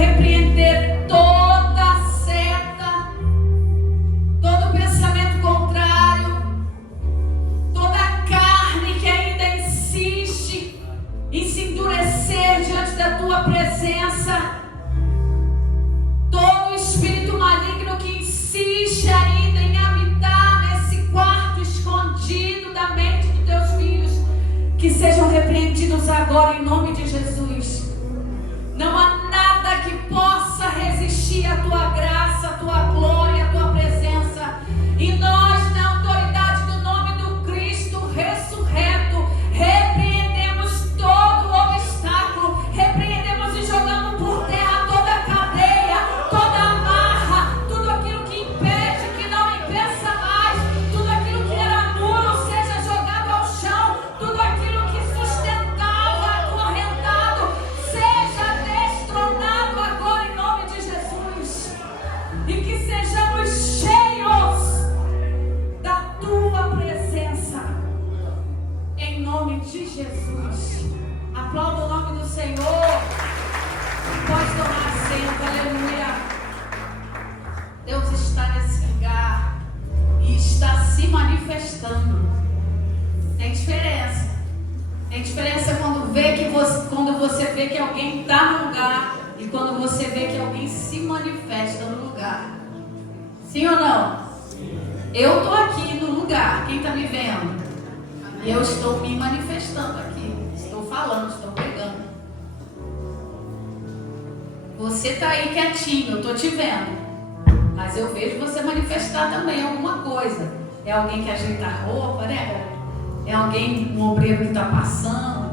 repreender toda seta, todo pensamento contrário, toda carne que ainda insiste em se endurecer diante da tua presença, todo espírito maligno que insiste ainda em habitar nesse quarto escondido da mente dos teus filhos, que sejam repreendidos agora em nome de Jesus. Não há nada que possa resistir à tua graça, à tua glória, à tua presença. E nós, na autoridade do nome do Cristo ressurreto, repreendemos todo o obstáculo, repreendemos e jogamos por terra toda a cadeia, toda a amarra, tudo aquilo que impede, que não impeça mais, tudo aquilo que era muro seja jogado ao chão, tudo aquilo que sustentava, acorrentado, seja destronado agora em nome de Jesus. E que sejamos cheios da tua presença, em nome de Jesus. Aplauda o nome do Senhor. Pode tomar assento, aleluia. Deus está nesse lugar e está se manifestando. Tem diferença. Tem diferença quando você vê que alguém está no lugar e quando você vê que alguém se manifesta no lugar. Sim ou não? Eu estou aqui no lugar. Quem está me vendo? E eu estou me manifestando aqui. Estou falando, estou pregando. Você está aí quietinho, eu estou te vendo. Mas eu vejo você manifestar também alguma coisa. É alguém que ajeita a roupa, né? É alguém, um obreiro que está passando.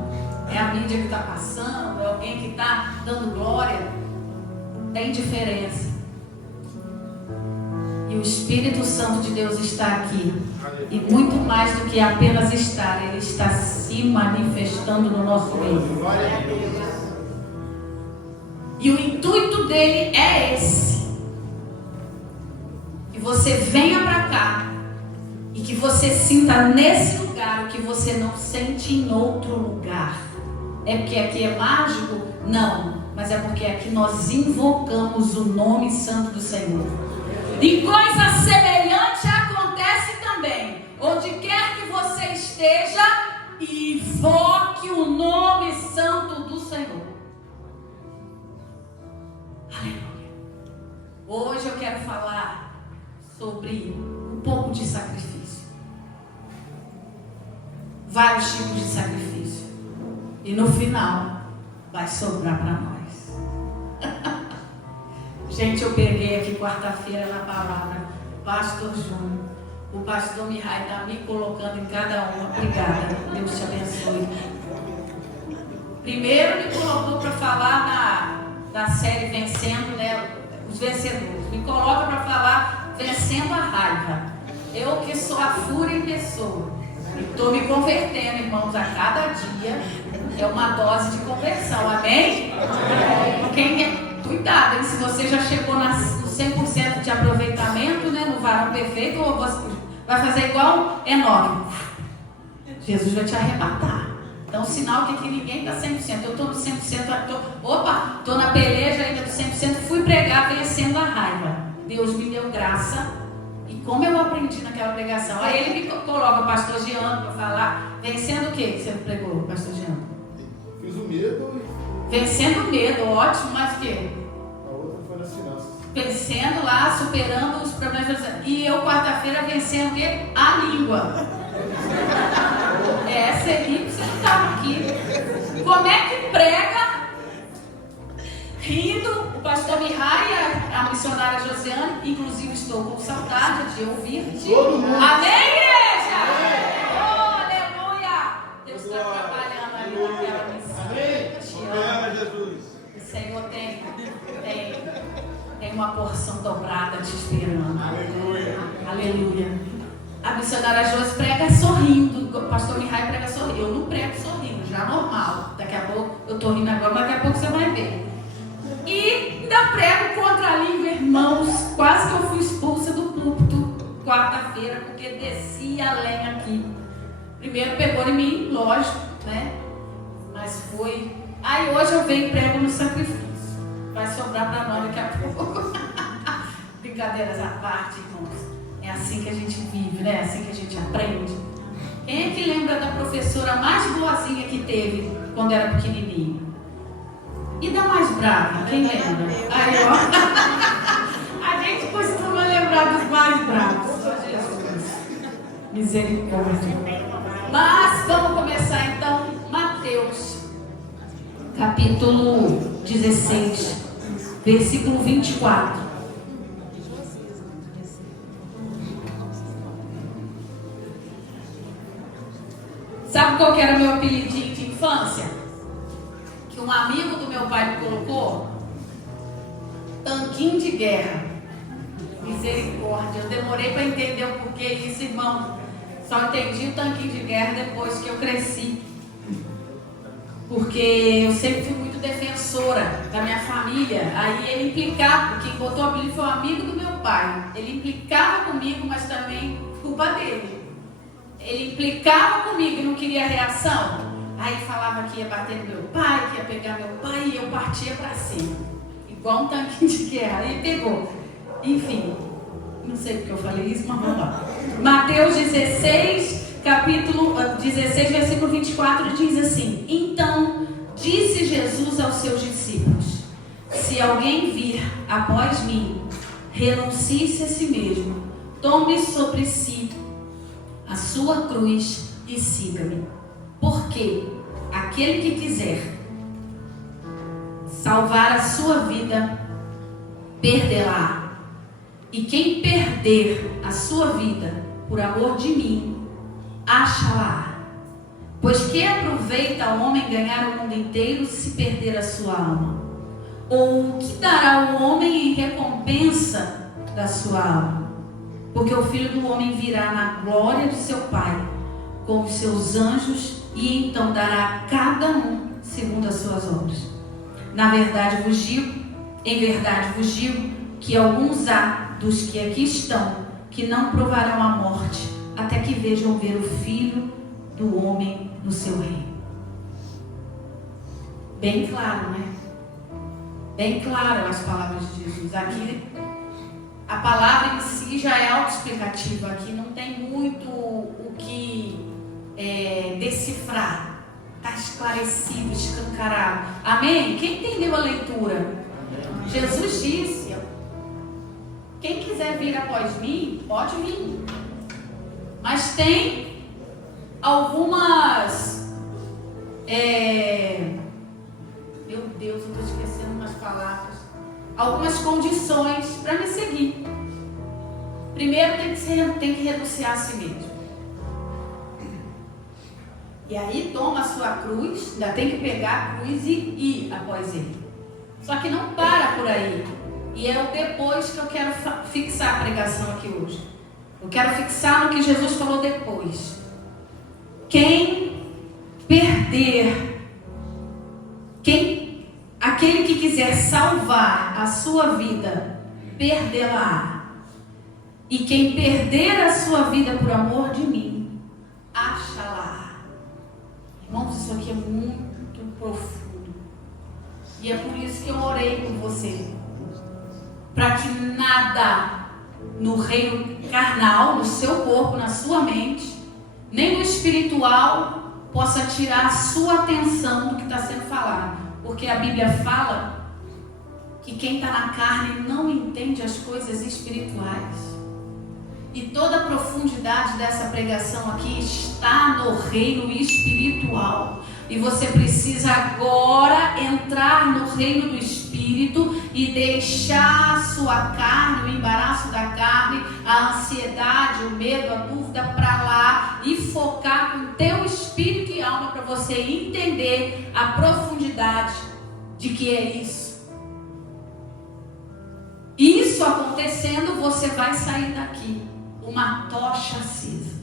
É a mídia que está passando. É alguém que está dando glória. Tem diferença. E o Espírito Santo de Deus está aqui. E muito mais do que apenas estar, Ele está se manifestando no nosso meio. E o intuito dele é esse: que você venha para cá e que você sinta nesse lugar o que você não sente em outro lugar. É porque aqui é mágico? Não, mas é porque aqui nós invocamos o nome santo do Senhor. E coisa semelhante acontece também, onde quer que você esteja, invoque o nome santo do Senhor. Aleluia. Hoje eu quero falar sobre um pouco de sacrifício. Vários tipos de sacrifício. E no final vai sobrar para nós. Gente, eu peguei aqui quarta-feira na palavra, Pastor Júnior. O pastor Mihai está me colocando em cada uma. Obrigada. Deus te abençoe. Primeiro me colocou para falar da série Vencendo, né, os vencedores. Me coloca para falar vencendo a raiva. Eu que sou a fúria em pessoa. Estou me convertendo, irmãos, a cada dia. É uma dose de conversão, amém? Cuidado, hein? Se você já chegou no 100% de aproveitamento, né, no varão perfeito, ou você vai fazer igual Enoque. Jesus vai te arrebatar. Então, sinal que aqui ninguém está 100%. Eu estou no 100%, estou na peleja ainda do 100%, fui pregar vencendo a raiva. Deus me deu graça. E como eu aprendi naquela pregação? Aí ele me coloca o pastor Jean para falar, vencendo o que você pregou, pastor Jean? Fiz o medo. Vencendo o medo, ótimo, mas o quê? A outra foi nas finanças. Vencendo lá, superando os problemas. E eu, quarta-feira, vencendo o quê? A língua. Seria, você não estava aqui. Como é que prega? Rindo, o pastor Mihai e a missionária Josiane, inclusive estou com saudade de ouvir-te. Amém, igreja? Oh, aleluia! Deus está trabalhando ali naquela missão. Amém. Jesus. O Senhor tem uma porção dobrada te esperando. Aleluia. Aleluia. A missionária Josi prega sorrindo, o pastor Mihai prega sorrindo. Eu não prego sorrindo, já normal. Daqui a pouco, eu estou rindo agora, mas daqui a pouco você vai ver. E ainda prego contra a língua, irmãos. Quase que eu fui expulsa do púlpito quarta-feira, porque descia a lenha aqui. Primeiro pegou em mim, lógico, né? Mas foi. Aí hoje eu venho e prego no sacrifício. vai sobrar para nós daqui a pouco. Brincadeiras à parte, irmãos. É assim que a gente vive, né? É assim que a gente aprende. Quem é que lembra da professora mais boazinha que teve quando era pequenininho? E da mais brava? Quem lembra? Aí, ó. A gente costuma lembrar dos mais bravos. Misericórdia. Mas vamos começar então. Mateus, capítulo 16, versículo 24. Sabe qual que era o meu apelidinho de infância? Que um amigo do meu pai me colocou? Tanquinho de guerra. Misericórdia. Eu demorei para entender o porquê disso, irmão. Só entendi o tanquinho de guerra depois que eu cresci. Porque eu sempre fui muito defensora da minha família. Aí ele implicava, quem botou o apelido foi um amigo do meu pai. Ele implicava comigo, mas também culpa dele. Ele implicava comigo e não queria reação. Aí falava que ia bater no meu pai, que ia pegar meu pai, e eu partia pra cima. Igual um tanquinho de guerra. Aí pegou. Enfim, não sei porque eu falei isso, mas vamos lá. Mateus 16, capítulo 16, versículo 24 diz assim: Então disse Jesus aos seus discípulos: Se alguém vir após mim, renuncie-se a si mesmo, tome sobre si a sua cruz e siga-me. Porque aquele que quiser salvar a sua vida, perdê-la. E quem perder a sua vida por amor de mim, acha-la. Pois que aproveita o homem ganhar o mundo inteiro se perder a sua alma? Ou o que dará o homem em recompensa da sua alma? Porque o Filho do Homem virá na glória de seu Pai, com os seus anjos, e então dará a cada um segundo as suas obras. Na verdade vos digo, em verdade vos digo, que alguns há dos que aqui estão, que não provarão a morte, até que vejam ver o Filho do Homem no seu reino. Bem claro, né? Bem claro as palavras de Jesus. Aqui a palavra em si já é autoexplicativa. Aqui não tem muito o que decifrar. Está esclarecido, escancarado. Amém? Quem entendeu a leitura? Amém. Jesus disse: quem quiser vir após mim, pode vir. Mas tem algumas... Meu Deus, eu estou esquecendo umas palavras. Algumas condições para me seguir. Primeiro tem que renunciar a si mesmo. E aí toma a sua cruz, ainda tem que pegar a cruz e ir após ele. Só que não para por aí. E é o depois que eu quero fixar a pregação aqui hoje. Eu quero fixar no que Jesus falou depois. Quem perder, aquele que quiser salvar a sua vida, perdê-la. E quem perder a sua vida por amor de mim, acha-la. Irmãos, isso aqui é muito profundo. E é por isso que eu orei por você. Para que nada no reino carnal, no seu corpo, na sua mente, nem no espiritual, possa tirar a sua atenção do que está sendo falado. Porque a Bíblia fala que quem está na carne não entende as coisas espirituais. E toda a profundidade dessa pregação aqui está no reino espiritual. E você precisa agora entrar no reino do Espírito e deixar a sua carne, o embaraço da carne, a ansiedade, o medo, a dúvida para lá e focar com teu espírito e alma para você entender a profundidade de que é isso. Isso acontecendo, você vai sair daqui uma tocha acesa.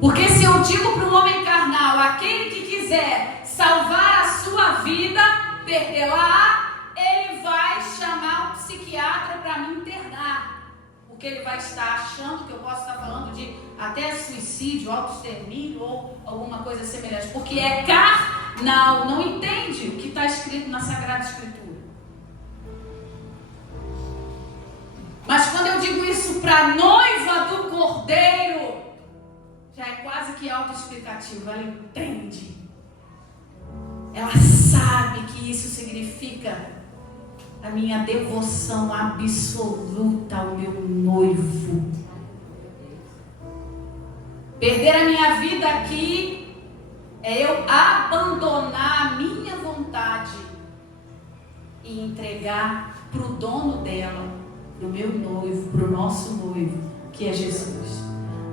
Porque se eu digo para um homem carnal, aquele que quiser salvar a sua vida, perdê-la, ele vai chamar um psiquiatra para me internar. Porque ele vai estar achando que eu posso estar falando de até suicídio, autoextermínio ou alguma coisa semelhante. Porque é não entende o que está escrito na Sagrada Escritura. Mas quando eu digo isso para a noiva do Cordeiro, já é quase que autoexplicativo. Ela entende. Ela sabe que isso significa a minha devoção absoluta ao meu noivo. Perder a minha vida aqui é eu abandonar a minha vontade e entregar para o dono dela, para o meu noivo, para o nosso noivo, que é Jesus.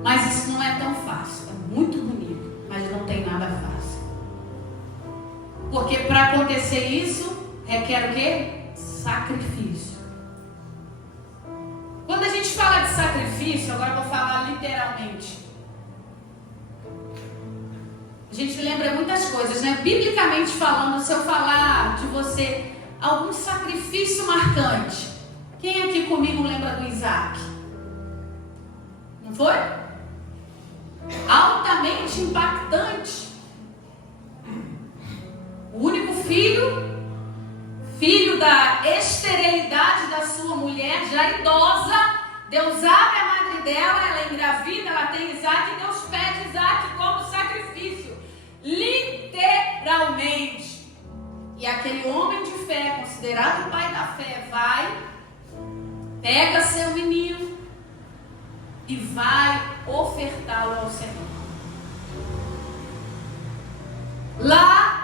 Mas isso não é tão fácil. É muito bonito, mas não tem nada fácil. Porque para acontecer isso, requer o quê? Sacrifício. Quando a gente fala de sacrifício, agora eu vou falar literalmente. A gente lembra muitas coisas, né? Biblicamente falando, se eu falar de você algum sacrifício marcante, quem aqui comigo lembra do Isaac? Não foi? Altamente impactante. O único filho da esterilidade da sua mulher, já idosa, Deus abre a madre dela, ela engravida, ela tem Isaac, e Deus pede Isaac como sacrifício. Literalmente. E aquele homem de fé, considerado o pai da fé, vai, pega seu menino e vai ofertá-lo ao Senhor. Lá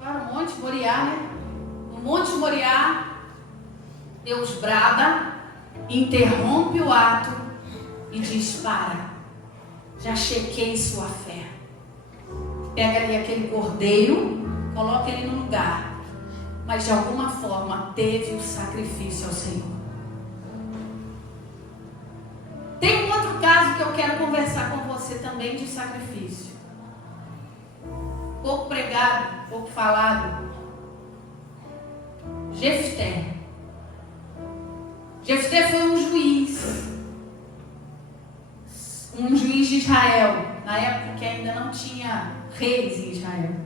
para o Monte Moriá, né? No Monte Moriá, Deus brada, interrompe o ato e diz: para, já chequei sua fé. Pega ali aquele cordeiro, coloca ele no lugar, mas de alguma forma teve o sacrifício ao Senhor. Tem um outro caso que eu quero conversar com você também de sacrifício. Pouco pregado, pouco falado. Jefté. Jefté foi um juiz de Israel, na época que ainda não tinha reis em Israel.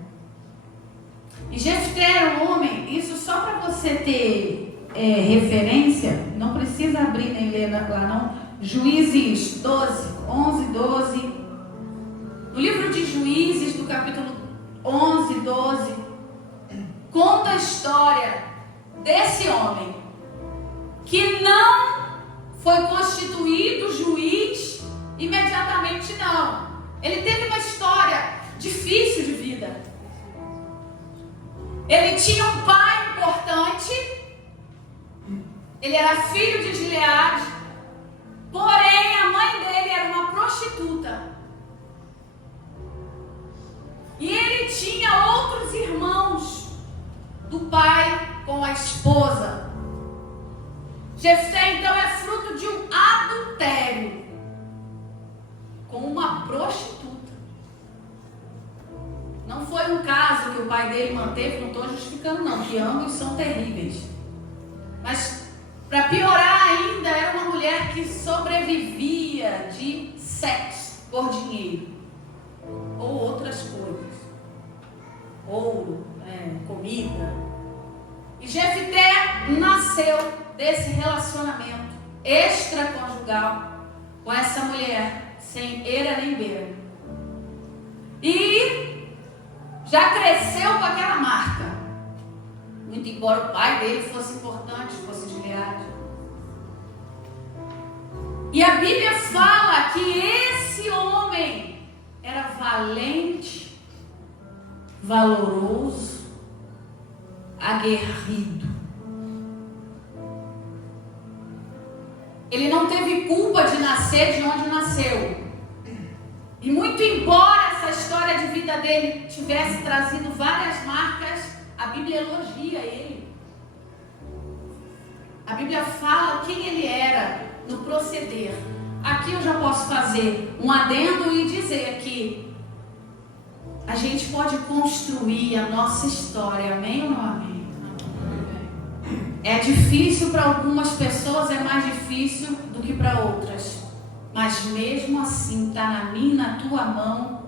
E Jefté era um homem, isso só para você ter referência, não precisa abrir nem ler lá não. Juízes 12, 11, 12. No livro de Juízes, do capítulo 11, 12, conta a história desse homem que não foi constituído juiz imediatamente, não. Ele teve uma história difícil de vida. Ele tinha um pai importante, ele era filho de Gileade, porém a mãe dele era uma prostituta. E ele tinha outros irmãos do pai com a esposa. Jefté então é fruto de um adultério com uma prostituta. Não foi um caso que o pai dele manteve, não estou justificando não, que ambos são terríveis. Mas para piorar ainda, era uma mulher que sobrevivia de sexo por dinheiro ou outras coisas, ouro, comida. E Jefté nasceu desse relacionamento extraconjugal com essa mulher, sem eira nem beira. E já cresceu com aquela marca. Muito embora o pai dele fosse importante, fosse Gileade. E a Bíblia fala que esse homem era valente, valoroso, aguerrido. Ele não teve culpa de nascer de onde nasceu. E muito embora essa história de vida dele tivesse trazido várias marcas, a Bíblia elogia ele. A Bíblia fala quem ele era no proceder. Aqui eu já posso fazer um adendo e dizer que a gente pode construir a nossa história, amém ou não amém? É difícil para algumas pessoas, é mais difícil do que para outras. Mas mesmo assim está na minha e na tua mão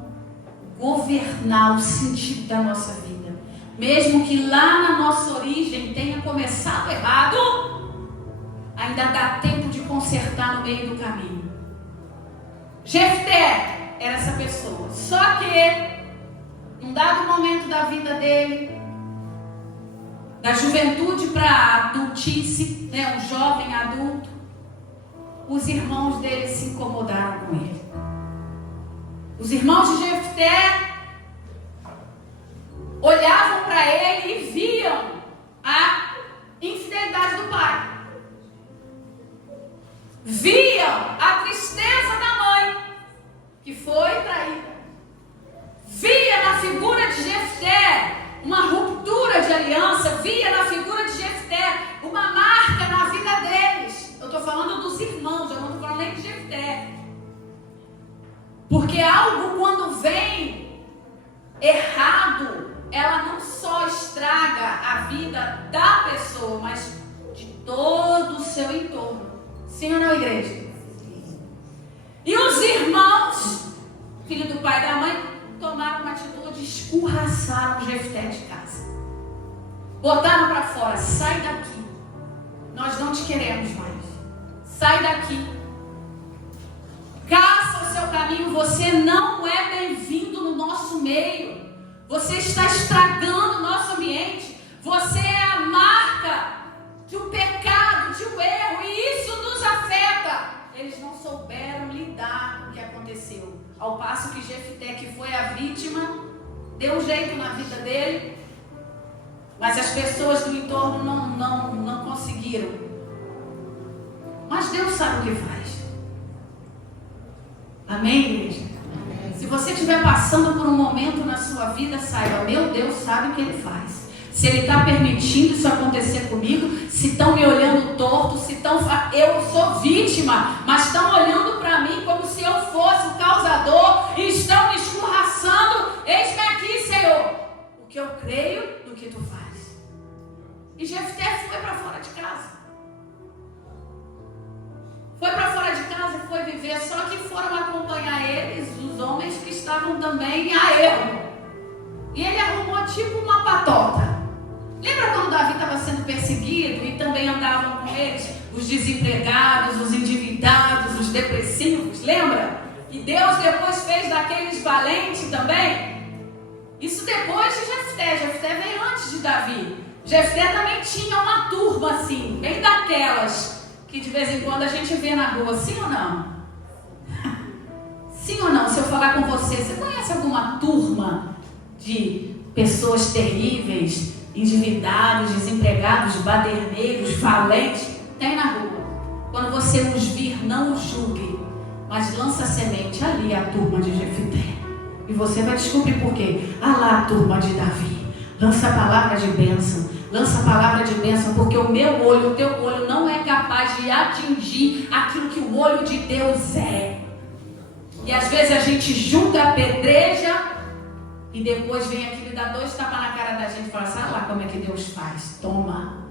governar o sentido da nossa vida. Mesmo que lá na nossa origem tenha começado errado, ainda dá tempo de consertar no meio do caminho. Jefté era essa pessoa. Só que, num dado momento da vida dele, da juventude para a adultice, né, um jovem adulto, os irmãos dele se incomodaram com ele. Os irmãos de Jefté olhavam para ele e viam a infidelidade do pai. Viam a tristeza da mãe, que foi traída. Via na figura de Jefté uma ruptura de aliança. Via na figura de Jefté uma marca na vida deles. Eu estou falando dos irmãos, eu não estou falando nem de Jefté. Porque algo, quando vem errado, ela não só estraga a vida da pessoa, mas de todo o seu entorno. Sim ou não, igreja? E os irmãos, filho do pai e da mãe, tomaram uma atitude de escorraçar o Jefté de casa. Botaram para fora: sai daqui, nós não te queremos mais. Sai daqui. Caça o seu caminho, você não é bem-vindo no nosso meio. Você está estragando o nosso ambiente. Você é a marca de um pecado, de um erro, e isso nos afeta. Eles não souberam lidar com o que aconteceu. Ao passo que Jefté, que foi a vítima, deu um jeito na vida dele, mas as pessoas do entorno não conseguiram. Mas Deus sabe o que faz. Amém, igreja? Amém. Se você estiver passando por um momento na sua vida, saiba, meu Deus sabe o que Ele faz. Se Ele está permitindo isso acontecer comigo, se estão me olhando torto, se estão... Eu sou vítima, mas estão olhando para mim como se eu fosse o causador e estão me escorraçando. Eis-me aqui, Senhor. O que eu creio no que Tu faz. E Jefté foi para fora de casa. Foi para fora de casa e foi viver. Só que foram acompanhar eles, os homens que estavam também a erro. E ele arrumou tipo uma patota. Lembra quando Davi estava sendo perseguido e também andavam com eles os desempregados, os endividados, os depressivos? Lembra? E Deus depois fez daqueles valentes também? Isso depois de Jefté. Jefté veio antes de Davi. Jefté também tinha uma turma assim, bem daquelas que de vez em quando a gente vê na rua. Sim ou não? Sim ou não? Se eu falar com você, você conhece alguma turma de pessoas terríveis, endividados, desempregados, baderneiros, valentes? Tem na rua. Quando você os vir, não os julgue, mas lança a semente. Ali é a turma de Jefté. E você vai descobrir por quê. Ah lá, a turma de Davi. Lança a palavra de bênção. Lança a palavra de bênção, porque o meu olho, o teu olho não é capaz de atingir aquilo que o olho de Deus é. E às vezes a gente julga, apedreja, e depois vem aquilo e dá 2 tapas na cara da gente e fala: sabe lá como é que Deus faz? Toma.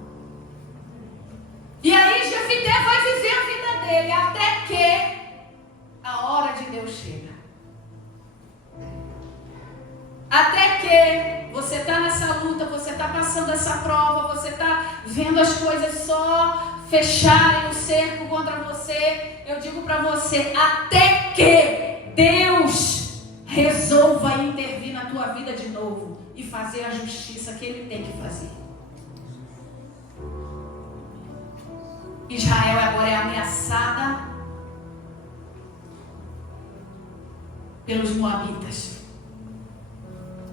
E aí Jefté vai viver a vida dele, até que a hora de Deus chega. Até que você está nessa luta, você está passando essa prova, você está vendo as coisas só fecharem o cerco contra você. Eu digo para você, até que Deus resolva intervir na tua vida de novo e fazer a justiça que Ele tem que fazer. Israel agora é ameaçada pelos moabitas.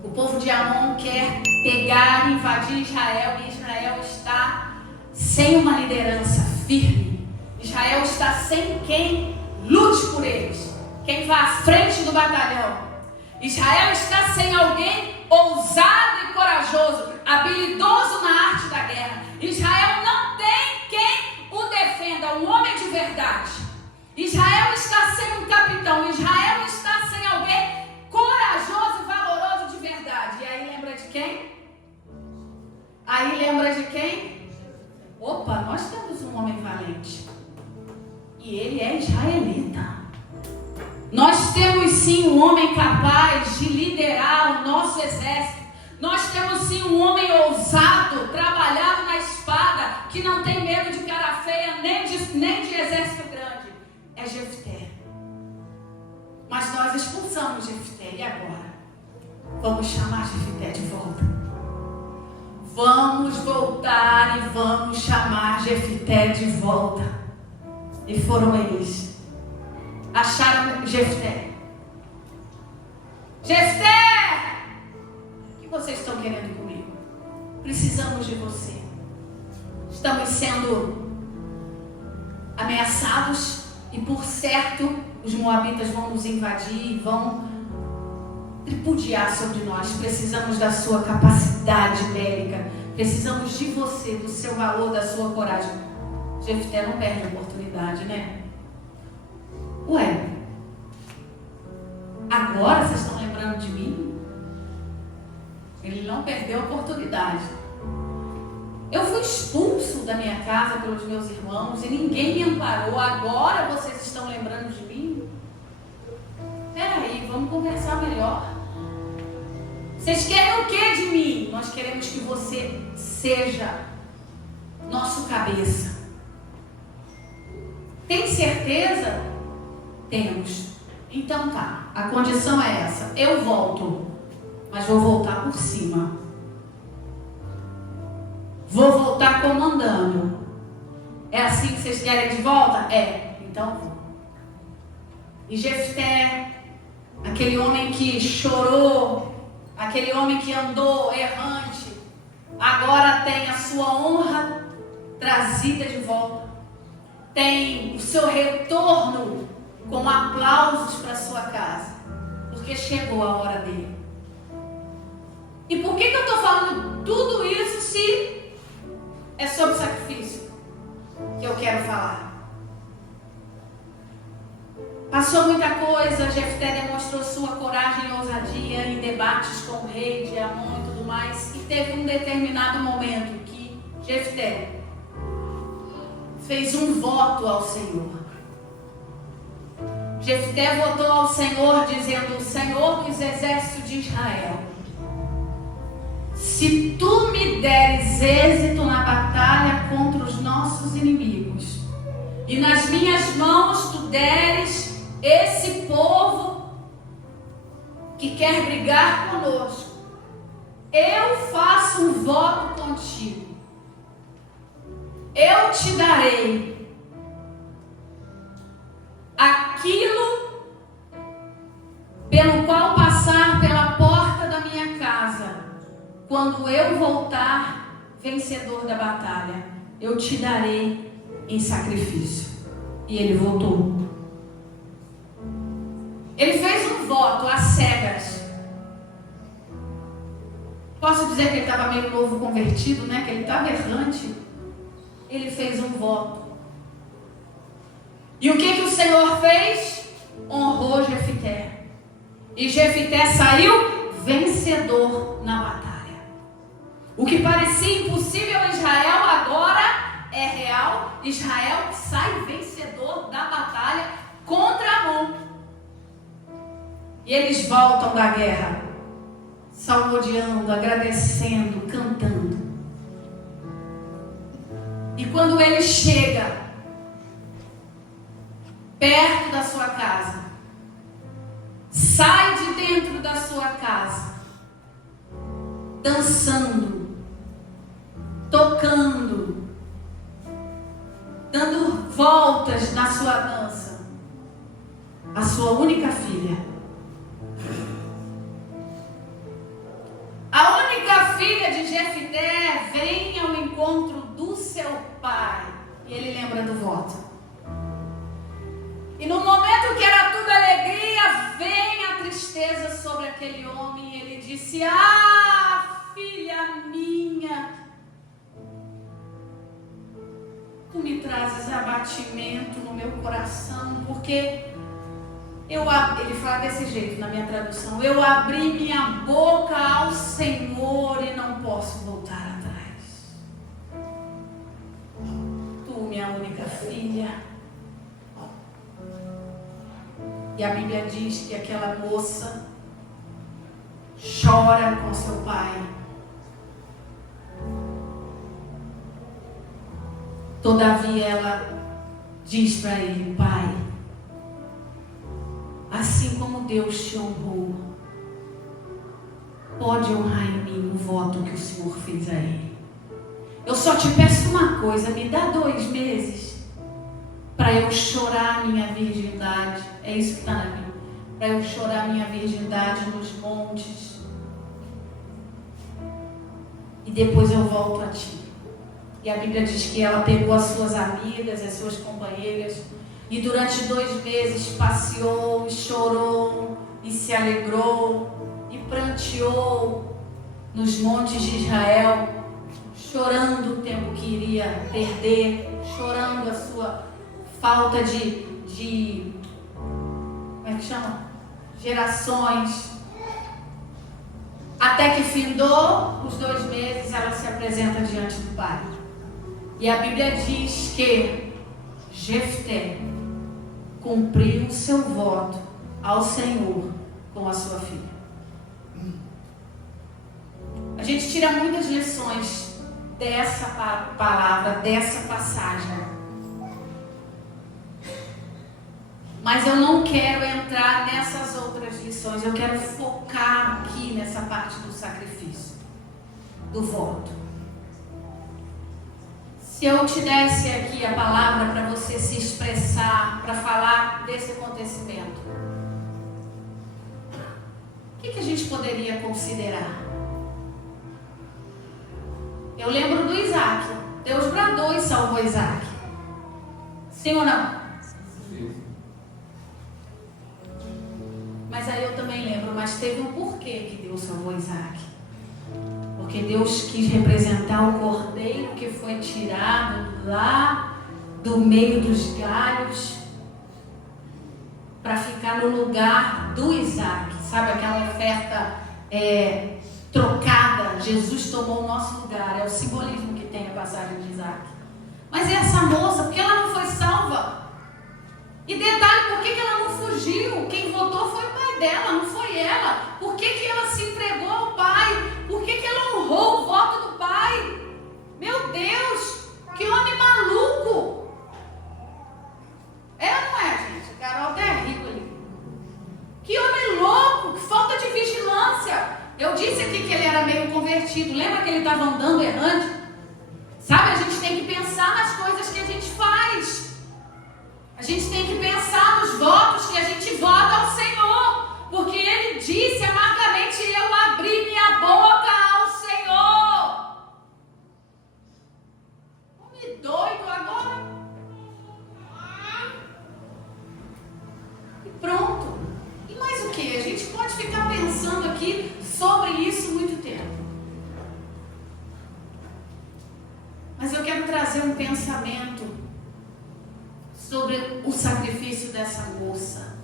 O povo de Amon quer pegar e invadir Israel, e Israel está sem uma liderança firme. Israel está sem quem lute por eles, quem vá à frente do batalhão. Israel está sem alguém ousado e corajoso, habilidoso na arte da guerra. Israel não tem quem o defenda, um homem de verdade. Israel está sem um capitão. Israel está sem alguém corajoso e valoroso de verdade. E aí lembra de quem? Aí lembra de quem? Opa, nós temos um homem valente. E ele é israelita. Nós temos sim um homem capaz de liderar um homem ousado, trabalhado na espada, que não tem medo de cara feia, nem de exército grande. É Jefté. Mas nós expulsamos Jefté. E agora? Vamos chamar Jefté de volta. Vamos voltar e vamos chamar Jefté de volta. E foram eles. Acharam Jefté. Jefté! O que vocês estão querendo comigo? Precisamos de você. Estamos sendo ameaçados e, por certo, os moabitas vão nos invadir, vão tripudiar sobre nós. Precisamos da sua capacidade bélica. Precisamos de você, do seu valor, da sua coragem. Jefté não perde a oportunidade, né? Ué, agora vocês estão lembrando de mim? Ele não perdeu a oportunidade. Eu fui expulso da minha casa pelos meus irmãos e ninguém me amparou. Agora vocês estão lembrando de mim? Peraí, vamos conversar melhor. Vocês querem o que de mim? Nós queremos que você seja nosso cabeça. Tem certeza? Temos. Então tá, a condição é essa. Eu volto, mas vou voltar por cima. Vou voltar comandando. É assim que vocês querem de volta? É, então vou. E Jefté, aquele homem que chorou, aquele homem que andou errante, agora tem a sua honra trazida de volta. Tem o seu retorno com aplausos para sua casa, porque chegou a hora dele. E por que eu estou falando tudo isso se é sobre sacrifício que eu quero falar? Passou muita coisa, Jefté demonstrou sua coragem e ousadia em debates com o rei de Amon e tudo mais, e teve um determinado momento que Jefté fez um voto ao Senhor. Jefté votou ao Senhor dizendo: Senhor dos exércitos de Israel, se tu me deres êxito na batalha contra os nossos inimigos, e nas minhas mãos tu deres esse povo que quer brigar conosco, eu faço um voto contigo. Eu te darei aquilo pelo qual passar pela porta da minha casa, quando eu voltar vencedor da batalha, eu te darei em sacrifício. E ele voltou. Ele fez um voto às cegas. Posso dizer que ele estava meio novo convertido, né? Que ele estava errante. Ele fez um voto. E o que o Senhor fez? Honrou Jefté. E Jefté saiu vencedor na batalha. O que parecia impossível em Israel agora é real. Israel sai vencedor da batalha contra Amon. E eles voltam da guerra, salmodiando, agradecendo, cantando. E quando ele chega perto da sua casa, sai de dentro da sua casa, dançando, tocando, dando voltas na sua dança, a sua única filha. A única filha de Jefté vem ao encontro do seu pai. E ele lembra do voto. E no momento que era tudo alegria, vem a tristeza sobre aquele homem. E ele disse: ah, filha minha, tu me trazes abatimento no meu coração, porque ele fala desse jeito na minha tradução: eu abri minha boca ao Senhor e não posso voltar atrás. Tu, minha única filha. E a Bíblia diz que aquela moça chora com seu pai Todavia ela diz para ele: Pai, assim como Deus te honrou, pode honrar em mim o voto que o Senhor fez a ele. Eu só te peço uma coisa, me dá 2 meses para eu chorar minha virgindade. É isso que está na Bíblia. Para eu chorar minha virgindade nos montes. E depois eu volto a ti. E a Bíblia diz que ela pegou as suas amigas, as suas companheiras, e durante 2 meses passeou, e chorou, e se alegrou, e pranteou nos montes de Israel, chorando o tempo que iria perder, chorando a sua falta de como é que chama? Gerações. Até que findou os 2 meses, ela se apresenta diante do pai. E a Bíblia diz que Jefté cumpriu o seu voto ao Senhor com a sua filha. A gente tira muitas lições dessa palavra, dessa passagem. Mas eu não quero entrar nessas outras lições. Eu quero focar aqui nessa parte do sacrifício, do voto. Se eu te desse aqui a palavra para você se expressar, para falar desse acontecimento, o que a gente poderia considerar? Eu lembro do Isaac. Deus bradou e salvou Isaac. Sim ou não? Sim. Mas aí eu também lembro, mas teve um porquê que Deus salvou Isaac. Porque Deus quis representar o cordeiro que foi tirado lá do meio dos galhos para ficar no lugar do Isaac. Sabe aquela oferta trocada? Jesus tomou o nosso lugar. É o simbolismo que tem a passagem de Isaac. Mas essa moça, por que ela não foi salva? E detalhe, por que ela não fugiu? Quem votou foi o pai dela, não foi ela. Por que ela se entregou ao pai? Por que ela honrou o voto do pai? Meu Deus, que homem maluco! É ou não é, gente? Carol até rico ali. Que homem louco, que falta de vigilância. Eu disse aqui que ele era meio convertido. Lembra que ele estava andando errante? Sabe, a gente tem que pensar nas coisas que a gente faz. A gente tem que pensar nos votos que a gente vota ao Senhor. Porque ele disse amargamente: eu abri minha boca ao Senhor. Homem doido agora. E pronto. E mais o que? A gente pode ficar pensando aqui sobre isso muito tempo. Mas eu quero trazer um pensamento sobre o sacrifício dessa moça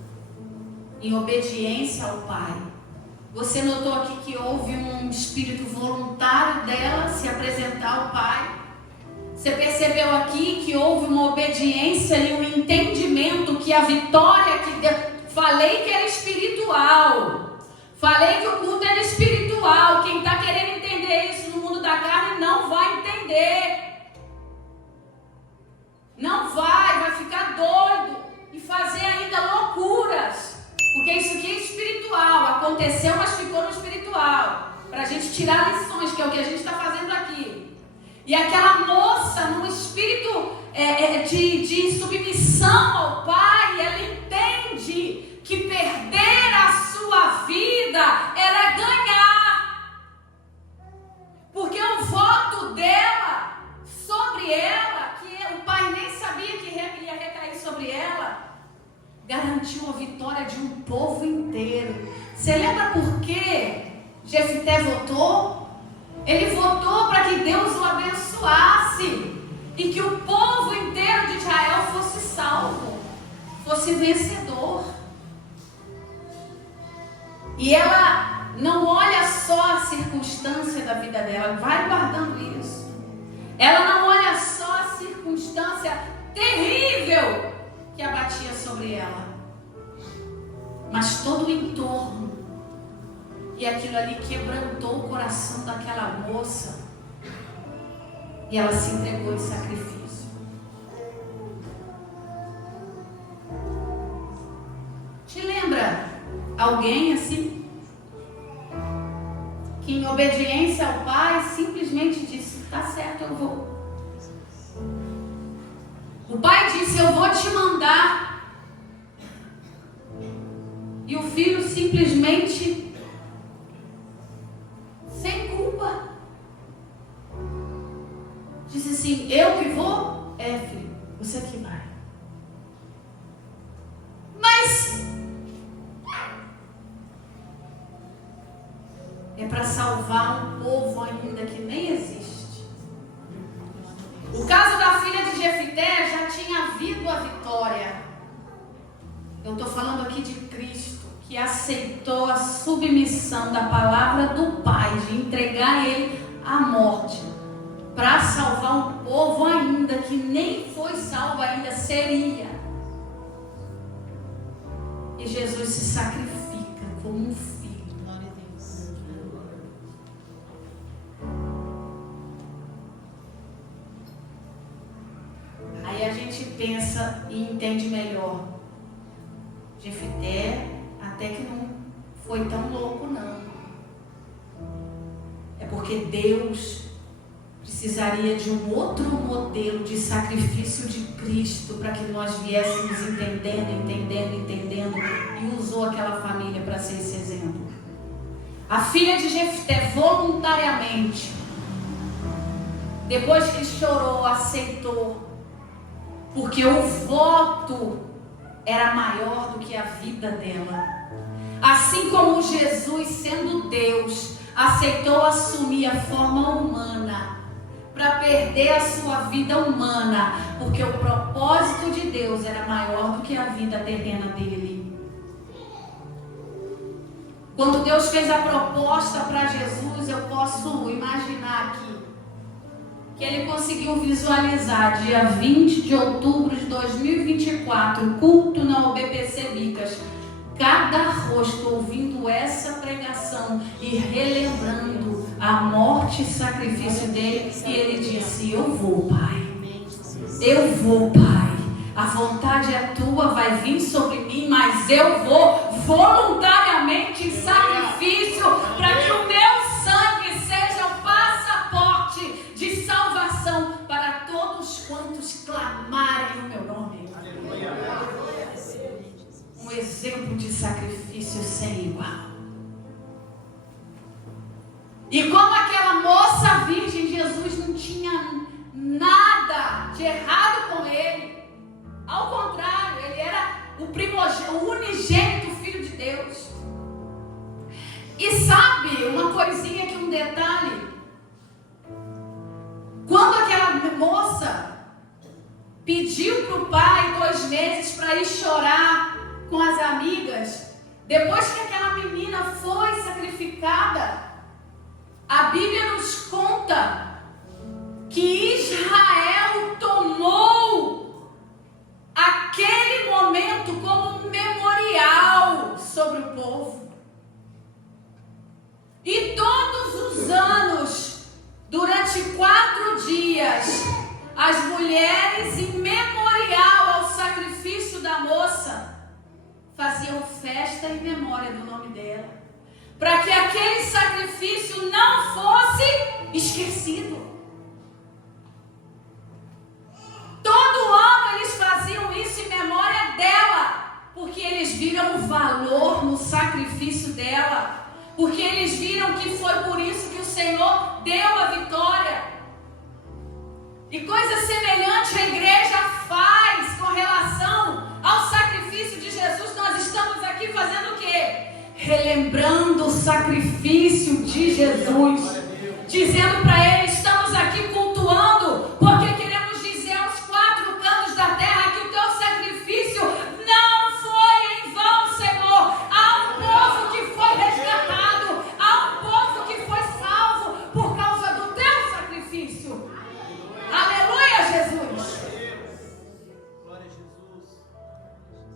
em obediência ao pai. Você notou aqui que houve um espírito voluntário dela se apresentar ao pai. Você percebeu aqui que houve uma obediência e um entendimento que a vitória que deu. Falei que era espiritual. Falei que o culto era espiritual. Quem está querendo entender isso no mundo da carne não vai entender. Não vai ficar doido e fazer ainda loucuras. Porque isso aqui é espiritual. Aconteceu, mas ficou no espiritual. Para a gente tirar lições, que é o que a gente está fazendo aqui. E aquela moça, num espírito de submissão ao pai, ela entende que perder a sua vida era ganhar. Porque o voto dela sobre ela, que o pai nem sabia que ia recair sobre ela, garantiu a vitória de um povo inteiro. Você lembra por que Jefté votou? Ele votou para que Deus o abençoasse e que o povo inteiro de Israel fosse salvo, fosse vencedor. E ela não olha só a circunstância da vida dela, vai guardando isso. Ela não olha só a circunstância terrível que abatia sobre ela, mas todo o entorno. E aquilo ali quebrantou o coração daquela moça. E ela se entregou em sacrifício. alguém assim, que em obediência ao pai simplesmente disse: tá certo, eu vou. O pai disse: eu vou te mandar. E o filho simplesmente, sem culpa, disse assim: eu que vou? É, filho, você que vai. Mas é para salvar um povo ainda que nem existe. O caso da filha de Jefité já tinha havido a vitória. Eu estou falando aqui de Cristo, que aceitou a submissão da palavra do Pai, de entregar ele à morte, para salvar um povo ainda que nem foi salvo ainda seria. E Jesus se sacrifica como um filho. Glória a Deus. Aí a gente pensa e entende melhor. Jefité até que não foi tão louco, não. É porque Deus precisaria de um outro modelo de sacrifício de Cristo para que nós viéssemos entendendo e usou aquela família para ser esse exemplo. A filha de Jefité voluntariamente, depois que chorou, aceitou, porque o voto era maior do que a vida dela. Assim como Jesus, sendo Deus, aceitou assumir a forma humana para perder a sua vida humana, porque o propósito de Deus era maior do que a vida terrena dele. Quando Deus fez a proposta para Jesus, eu posso imaginar aqui que ele conseguiu visualizar dia 20 de outubro de 2024, culto na UBPC Bicas, cada rosto ouvindo essa pregação e relembrando a morte e sacrifício dele, e ele disse: eu vou, Pai, eu vou, Pai, a vontade é tua, vai vir sobre mim, mas eu vou voluntariamente em sacrifício, para que o meu sangue seja o passaporte de salvação para todos quantos clamarem o meu nome. Um exemplo de sacrifício sem igual. E como aquela moça virgem, Jesus não tinha nada de errado com ele. Ao contrário, ele era o unigênito Filho de Deus. E sabe uma coisinha aqui, um detalhe? Quando aquela moça pediu para o pai 2 meses para ir chorar com as amigas, depois que aquela menina foi sacrificada, a Bíblia nos conta que Israel tomou aquele momento como memorial sobre o povo. E todos os anos, durante 4 dias, as mulheres, em memorial ao sacrifício da moça, faziam festa em memória do nome dela, para que aquele sacrifício não fosse esquecido. Todo ano eles faziam isso em memória dela, porque eles viram o valor no sacrifício dela, porque eles viram que foi por isso que o Senhor deu a vitória. E coisa semelhante a igreja faz com relação ao sacrifício de Jesus. Nós estamos aqui fazendo o quê? Relembrando o sacrifício de Jesus, dizendo para ele: estamos aqui cultuando, porque queremos dizer aos 4 cantos da terra que o teu sacrifício não foi em vão, Senhor. Há um povo que foi resgatado, há um povo que foi salvo por causa do teu sacrifício. Aleluia, Jesus.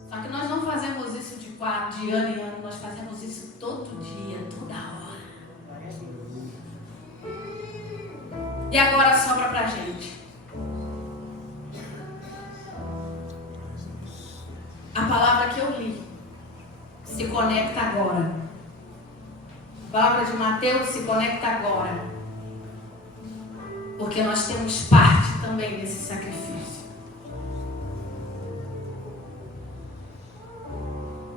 Só que nós não fazemos isso de ano em ano, nós fazemos isso todo dia, toda hora. E agora sobra pra gente a palavra que eu li se conecta conecta agora. A palavra de Mateus se conecta agora. Porque nós temos parte também desse sacrifício.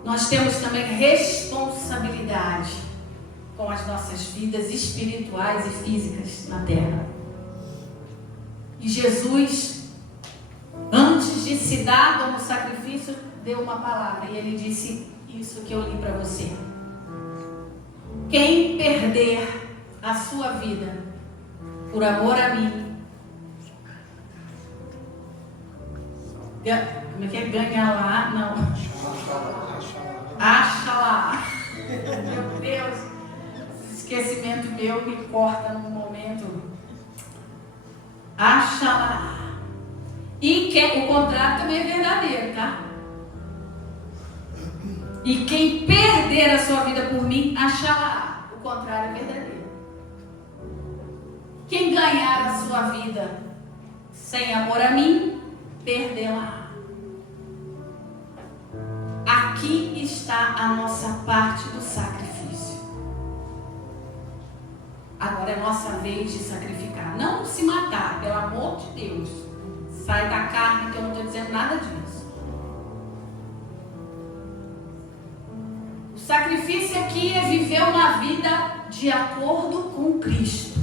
Nós temos também responsabilidade com as nossas vidas espirituais e físicas na terra. E Jesus, antes de se dar como sacrifício, deu uma palavra. E ele disse isso que eu li para você. Quem perder a sua vida por amor a mim, como é que é? Ganha lá? Não. Acha lá. Meu Deus. Esquecimento meu me corta num momento. Acha lá. E o contrário também é verdadeiro, tá? E quem perder a sua vida por mim, achará. O contrário é verdadeiro. Quem ganhar a sua vida sem amor a mim, perdê-la. Aqui está a nossa parte do sacrifício. Agora é nossa vez de sacrificar. Não se matar, pelo amor de Deus. Sai da carne, que eu não estou dizendo nada disso. O sacrifício aqui é viver uma vida de acordo com Cristo.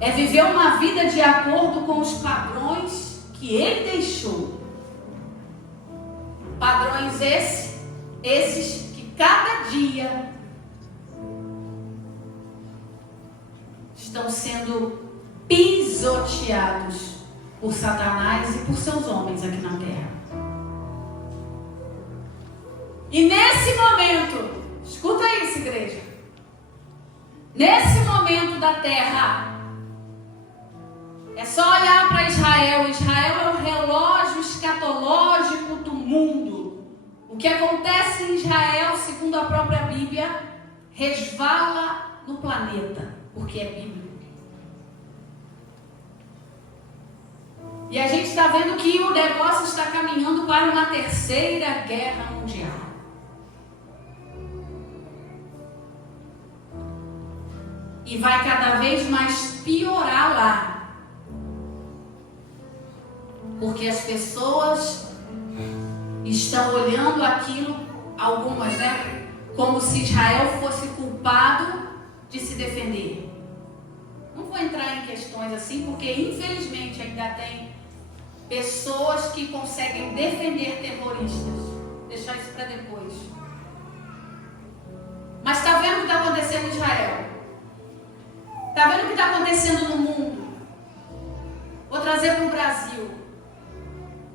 É viver uma vida de acordo com os padrões que Ele deixou. Padrões esses que cada dia estão sendo pisoteados por Satanás e por seus homens aqui na terra. E nesse momento, escuta isso, igreja. Nesse momento da terra, é só olhar para Israel. Israel é o relógio escatológico do mundo. O que acontece em Israel, segundo a própria Bíblia, resvala no planeta, porque é bíblico. E a gente está vendo que o negócio está caminhando para uma terceira guerra mundial. E vai cada vez mais piorar lá. Porque as pessoas estão olhando aquilo, algumas, né? Como se Israel fosse culpado de se defender. Não vou entrar em questões assim, porque infelizmente ainda tem pessoas que conseguem defender terroristas. Deixar isso para depois. Mas está vendo o que está acontecendo em Israel? Está vendo o que está acontecendo no mundo? Vou trazer para o Brasil.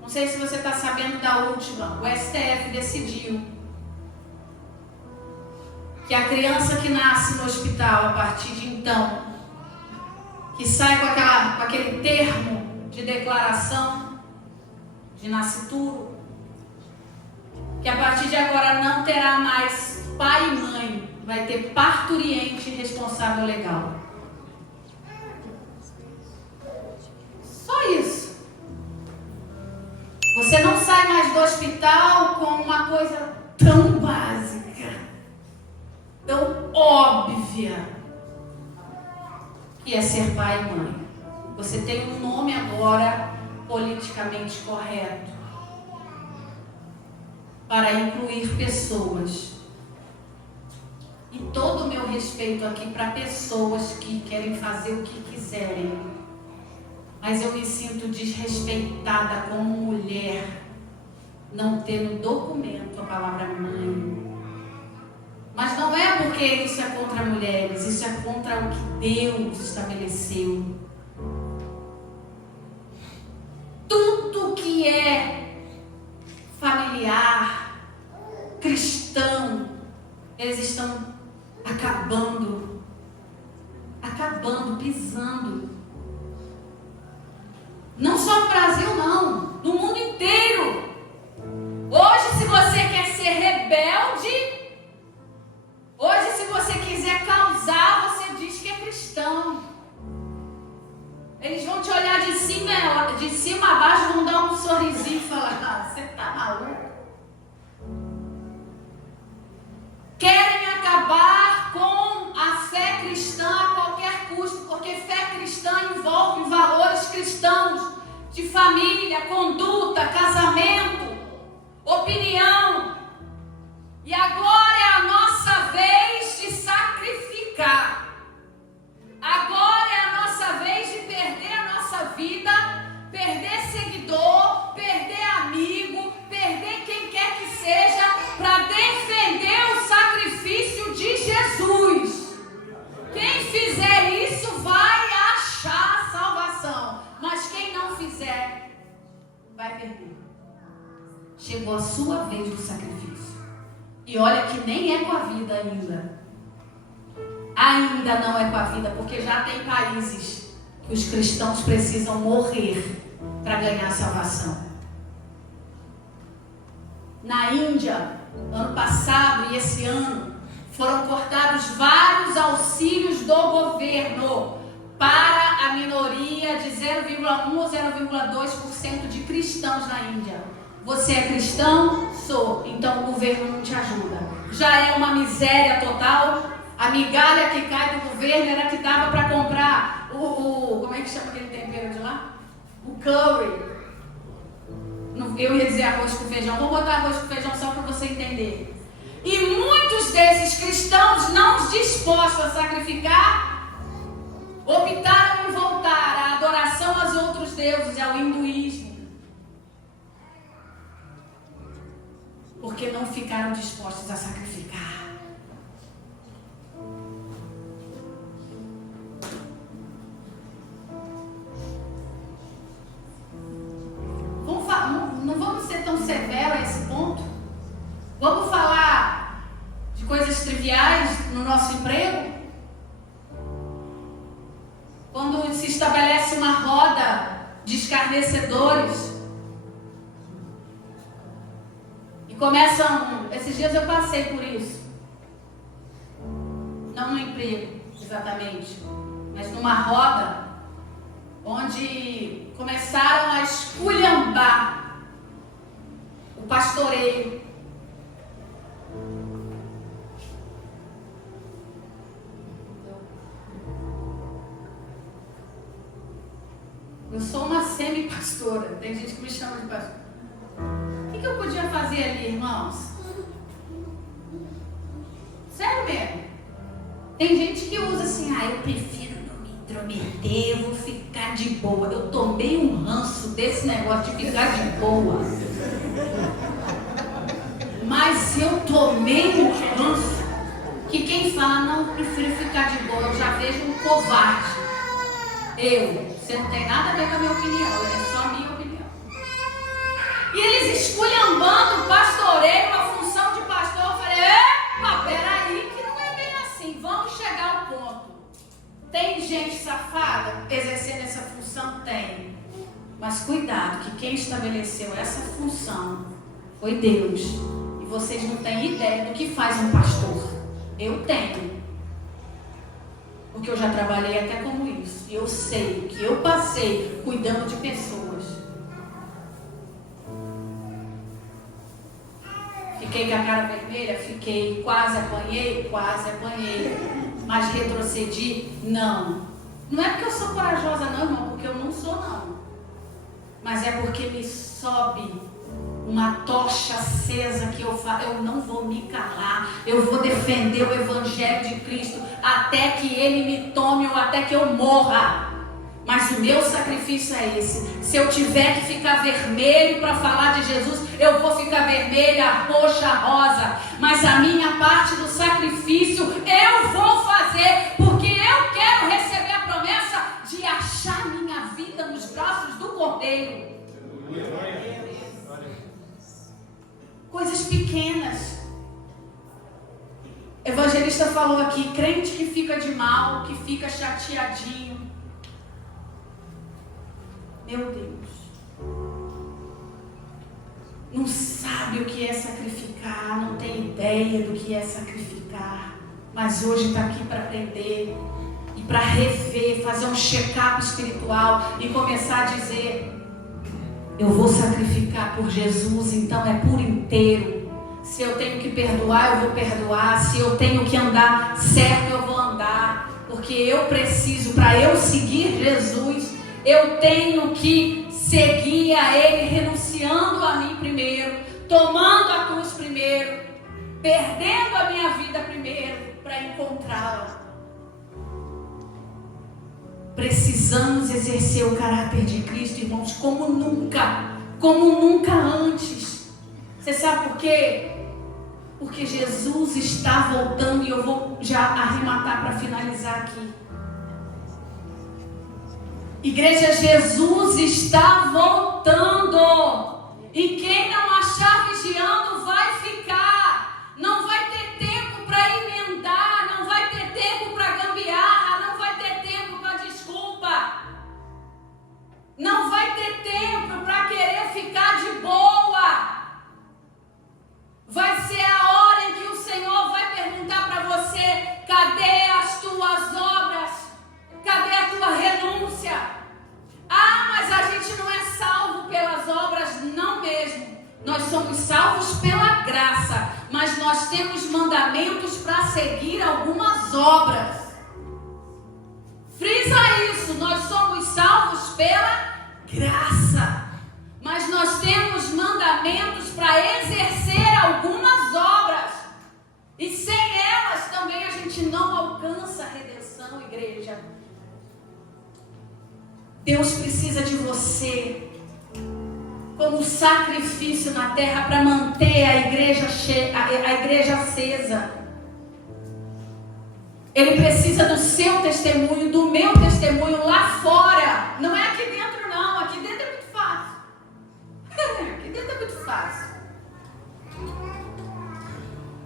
Não sei se você está sabendo da última. O STF decidiu que a criança que nasce no hospital a partir de então, que sai com aquele termo de declaração de nascituro, que a partir de agora não terá mais pai e mãe, vai ter parturiente responsável legal. Só isso. Você não sai mais do hospital com uma coisa tão básica, tão óbvia, que é ser pai e mãe. Você tem um nome agora politicamente correto para incluir pessoas. E todo o meu respeito aqui para pessoas que querem fazer o que quiserem. Mas eu me sinto desrespeitada como mulher, não ter no documento a palavra mãe. Mas não é porque isso é contra mulheres, isso é contra o que Deus estabeleceu. Tudo que é familiar, cristão, eles estão acabando, pisando. Não só no Brasil, não. No mundo inteiro. Hoje, se você quer ser rebelde, hoje, se você quiser causar, você diz que é cristão. Eles vão te olhar de cima a baixo, vão dar um sorrisinho e falar: ah, você tá maluco? de família, conduta, casamento, opinião. E agora é a nossa vez de sacrificar. Agora é a nossa vez de perder a nossa vida, perder seguidor, perder amigo, perder quem quer que seja, para defender o sacrifício de Jesus. Quem fizer isso vai achar a salvação, mas quem não fizer vai perder. Chegou a sua vez do sacrifício. E olha que nem é com a vida ainda. Ainda não é com a vida, porque já tem países que os cristãos precisam morrer para ganhar salvação. Na Índia, ano passado e esse ano, foram cortados vários auxílios do governo para a minoria de 0,1 ou 0,2% de cristãos na Índia. Você é cristão? Sou. Então o governo não te ajuda. Já é uma miséria total. A migalha que cai do governo era que dava para comprar como é que chama aquele tempero de lá? O curry. Eu ia dizer arroz com feijão. Vou botar arroz com feijão só para você entender. E muitos desses cristãos não dispostos a sacrificar optaram em voltar à adoração aos outros deuses, ao hinduísmo. Porque não ficaram dispostos a sacrificar. Não vamos ser tão severos a esse ponto. Vamos falar de coisas triviais no nosso emprego? Quando se estabelece uma roda de escarnecedores e começam... Esses dias eu passei por isso. Não no emprego, exatamente, mas numa roda onde começaram a esculhambar o pastoreio. Eu sou uma semi-pastora. Tem gente que me chama de pastor. O que eu podia fazer ali, irmãos? Sério mesmo. Tem gente que usa assim, eu prefiro não me intrometer, eu vou ficar de boa. Eu tomei um ranço desse negócio de ficar de boa. Mas eu tomei um ranço que quem fala, não, prefiro ficar de boa, eu já vejo um covarde. Você não tem nada a ver com a minha opinião, é só a minha opinião. E eles esculhambando o pastoreio, a função de pastor, eu falei, epa, peraí, que não é bem assim, vamos chegar ao ponto. Tem gente safada exercendo essa função? Tem. Mas cuidado, que quem estabeleceu essa função foi Deus. E vocês não têm ideia do que faz um pastor. Eu tenho. Porque eu já trabalhei até como isso. E eu sei o que eu passei cuidando de pessoas. Fiquei com a cara vermelha? Fiquei. Quase apanhei? Quase apanhei. Mas retrocedi? Não. Não é porque eu sou corajosa não, irmão. Porque eu não sou não. Mas é porque me sobe uma tocha acesa que eu não vou me calar, eu vou defender o Evangelho de Cristo até que Ele me tome ou até que eu morra. Mas o meu sacrifício é esse. Se eu tiver que ficar vermelho para falar de Jesus, eu vou ficar vermelha, roxa, rosa. Mas a minha parte do sacrifício eu vou fazer, porque eu quero receber a promessa de achar minha vida nos braços do Cordeiro. Coisas pequenas. O evangelista falou aqui, crente que fica de mal, que fica chateadinho. Meu Deus. Não sabe o que é sacrificar, não tem ideia do que é sacrificar. Mas hoje está aqui para aprender e para rever, fazer um check-up espiritual e começar a dizer: eu vou sacrificar por Jesus, então é por inteiro. Se eu tenho que perdoar, eu vou perdoar. Se eu tenho que andar certo, eu vou andar. Porque eu preciso, para eu seguir Jesus, eu tenho que seguir a Ele, renunciando a mim primeiro, tomando a cruz primeiro, perdendo a minha vida primeiro para encontrá-la. Precisamos exercer o caráter de Cristo, irmãos, como nunca antes. Você sabe por quê? Porque Jesus está voltando, e eu vou já arrematar para finalizar aqui. Igreja, Jesus está voltando. E quem não achar vigiando vai ficar. Não vai ter tempo para emendar, não vai ter tempo para gambiarra, não vai ter tempo para desculpa. Não vai ter tempo para querer ficar de boa. Vai ser a hora em que o Senhor vai perguntar para você: cadê as tuas obras? Cadê a tua renúncia? Ah, mas a gente não é salvo pelas obras. Não mesmo. Nós somos salvos pela graça, mas nós temos mandamentos para seguir algumas obras. Frisa isso, nós somos salvos pela graça, mas nós temos mandamentos para exercer algumas obras, e sem elas também a gente não alcança a redenção, igreja. Deus precisa de você como sacrifício na terra para manter a igreja acesa. Ele precisa do seu testemunho, do meu testemunho lá fora. Não é aqui dentro não, aqui dentro é muito fácil. Aqui dentro é muito fácil.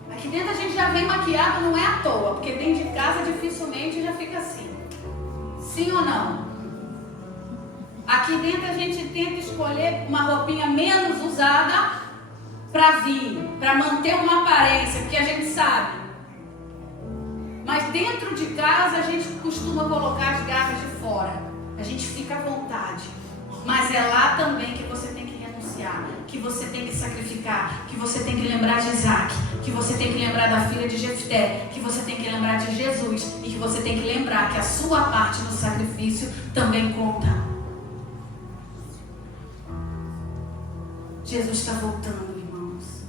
Aqui dentro a gente já vem maquiado, não é à toa, porque dentro de casa dificilmente já fica assim. Sim ou não? Aqui dentro a gente tenta escolher uma roupinha menos usada para vir, para manter uma aparência, porque a gente sabe. Mas dentro de casa a gente costuma colocar as garras de fora. A gente fica à vontade. Mas é lá também que você tem que renunciar, que você tem que sacrificar, que você tem que lembrar de Isaac, que você tem que lembrar da filha de Jefté, que você tem que lembrar de Jesus e que você tem que lembrar que a sua parte no sacrifício também conta. Jesus está voltando, irmãos.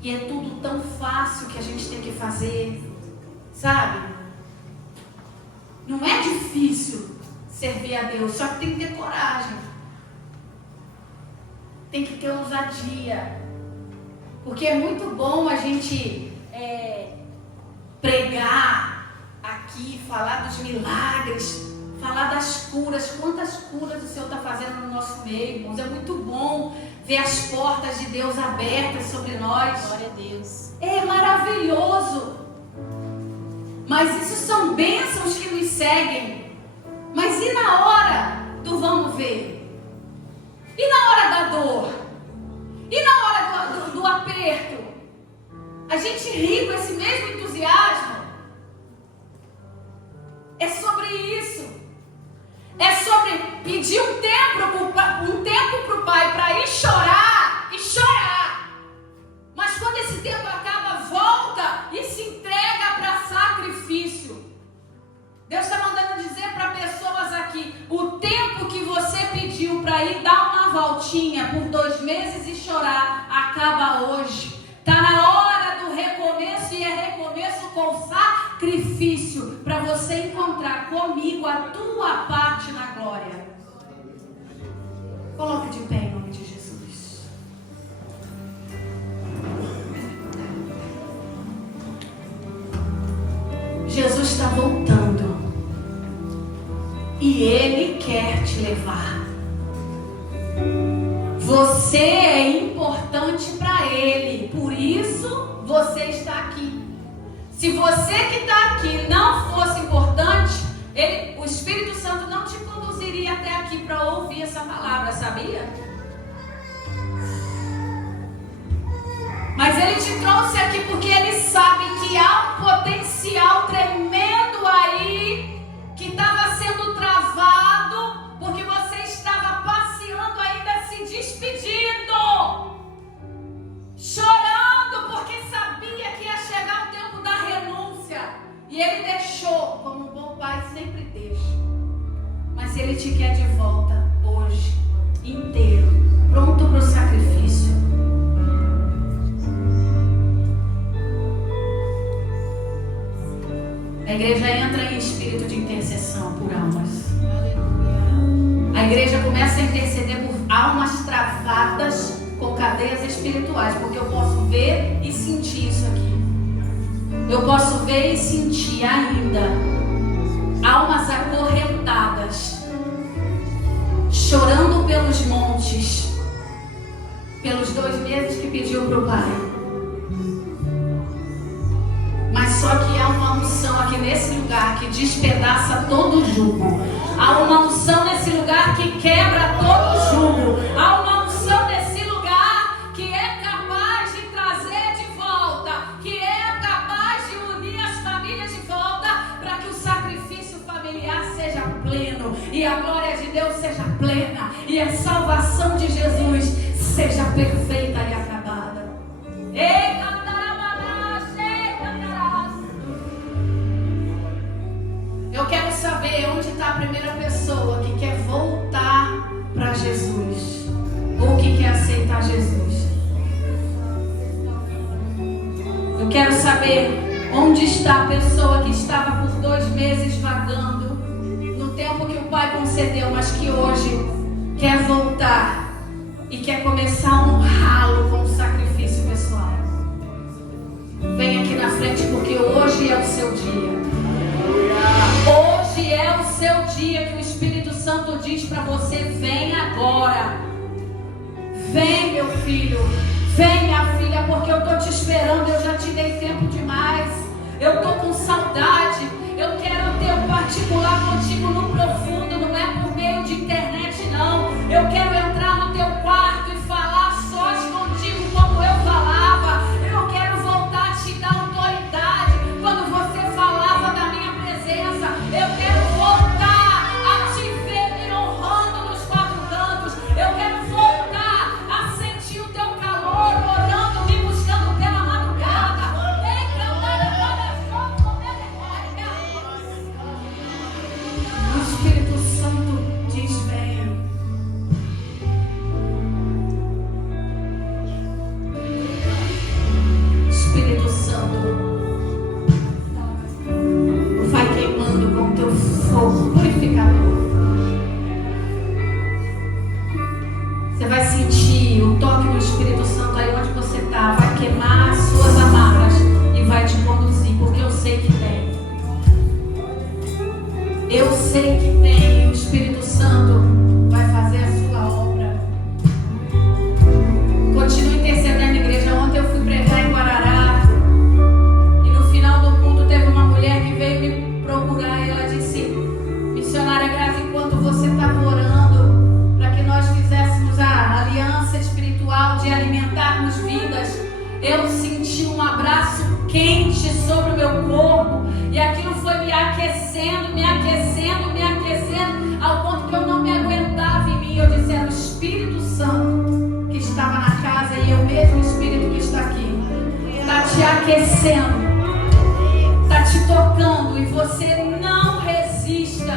E é tudo tão fácil que a gente tem que fazer, sabe? Não é difícil servir a Deus, só que tem que ter coragem. Tem que ter ousadia. Porque é muito bom a gente pregar aqui, falar dos milagres, falar das curas. Quantas curas o Senhor está fazendo no nosso meio, irmãos. É muito bom ver as portas de Deus abertas sobre nós. Glória a Deus. É maravilhoso. Mas isso são bênçãos que nos seguem. Mas e na hora do vamos ver? E na hora da dor? E na hora do aperto? A gente ri com esse mesmo entusiasmo? É sobre isso. É sobre pedir um tempo para o Pai para ir chorar e chorar. Mas quando esse tempo acaba, volta e se entrega para sacrifício. Deus está mandando dizer para pessoas aqui: o tempo que você pediu para ir dar uma voltinha por 2 meses e chorar, acaba hoje. Está na hora do recomeço, e é recomeço com sacrifício, para você encontrar comigo a tua parte na glória. Coloque de pé em nome de Jesus. Jesus está voltando. E Ele quer te levar. Você é importante para Ele. Por isso você está aqui. Se você que está aqui não fosse importante, o Espírito Santo não te conduziria até aqui para ouvir essa palavra, sabia? Mas Ele te trouxe aqui porque Ele sabe que há um potencial tremendo aí que estava sendo travado porque você estava passeando ainda, se despedindo, chorando porque sabia que ia chegar o tempo da renúncia, e Ele deixou, como um bom pai sempre deixa. Mas Ele te quer de volta hoje. inteiro, pronto para o sacrifício. A igreja entra em espírito de intercessão por almas. A igreja começa a interceder por almas travadas com cadeias espirituais, porque eu posso ver e sentir isso aqui. Eu posso ver e sentir ainda almas acorrentadas, chorando pelos montes, pelos 2 meses que pediu para o pai. Mas só que há uma unção aqui nesse lugar que despedaça todo o jugo. Há uma unção nesse lugar que quebra todo o jugo. Há uma unção nesse lugar que é capaz de trazer de volta, que é capaz de unir as famílias de volta, para que o sacrifício familiar seja pleno, e a glória de Deus seja plena, e a salvação de Jesus seja perfeita e acabada. Eita! Eu quero saber onde está a primeira pessoa que quer voltar para Jesus, ou que quer aceitar Jesus. Eu quero saber onde está a pessoa que estava por 2 meses vagando, no tempo que o Pai concedeu, mas que hoje quer voltar e quer começar a honrá-lo com o sacrifício pessoal. Vem aqui na frente, porque hoje é o seu dia. Hoje é o seu dia que o Espírito Santo diz para você: vem agora. Vem, meu filho. Vem, minha filha, porque eu estou te esperando. Eu já te dei tempo demais. Eu estou com saudade. Eu quero ter um particular contigo no profundo. Não é por meio de internet, não. Eu quero entrar no teu quarto e falar sós contigo como eu falava. Eu quero voltar a te dar autoridade quando você falava da minha presença. Eu quero voltar a te ver me honrando nos 4 cantos. Eu quero voltar a sentir o teu calor, orando, me buscando pela madrugada. O Espírito Santo diz: vem. Espírito Santo, vai queimando com teu fogo purificador. Você vai sentir o toque do Espírito Santo aí onde você está. Vai queimar as suas amarras e vai te conduzir, porque eu sei que tem. Eu sei que tem. O Espírito Santo vai fazer a sua obra. Continue intercedendo, igreja. Ontem eu fui pregar em Guarará, e no final do culto teve uma mulher que veio me procurar e ela disse: missionária Grazi, enquanto você estava orando para que nós fizéssemos a aliança espiritual de alimentarmos vidas, eu senti um abraço quente sobre o meu corpo, e aquilo foi me aquecendo, me aquecendo, me aquecendo, ao ponto que eu não me aguentava em mim. Eu disse: era o Espírito Santo que estava na casa, e é o mesmo Espírito que está aqui, está te aquecendo, está te tocando, e você não resista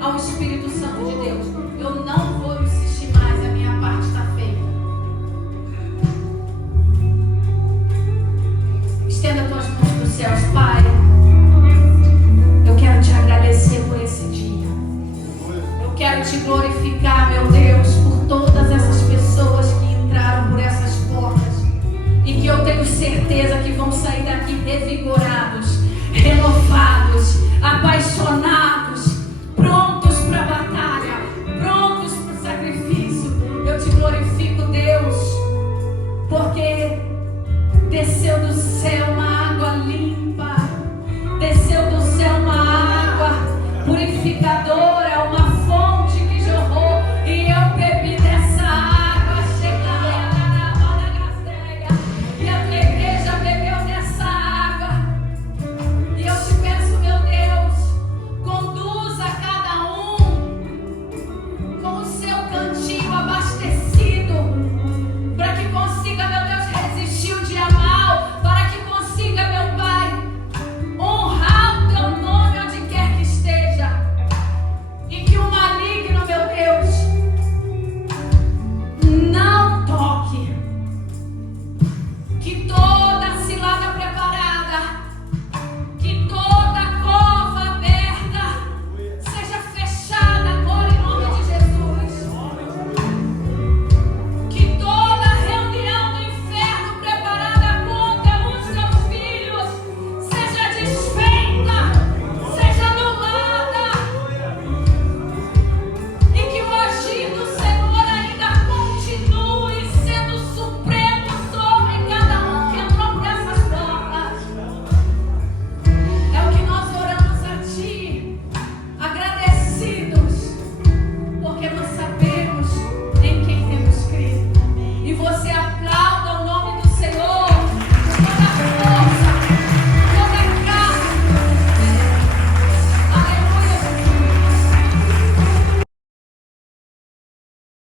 ao Espírito Santo de Deus. Eu não vou insistir mais, a minha parte está feita. Estenda tuas mãos para os céus. Pai, eu quero te agradecer por esse dia. Eu quero te glorificar, meu Deus, por todas essas pessoas que entraram por essas portas e que eu tenho certeza que vão sair daqui revigorados,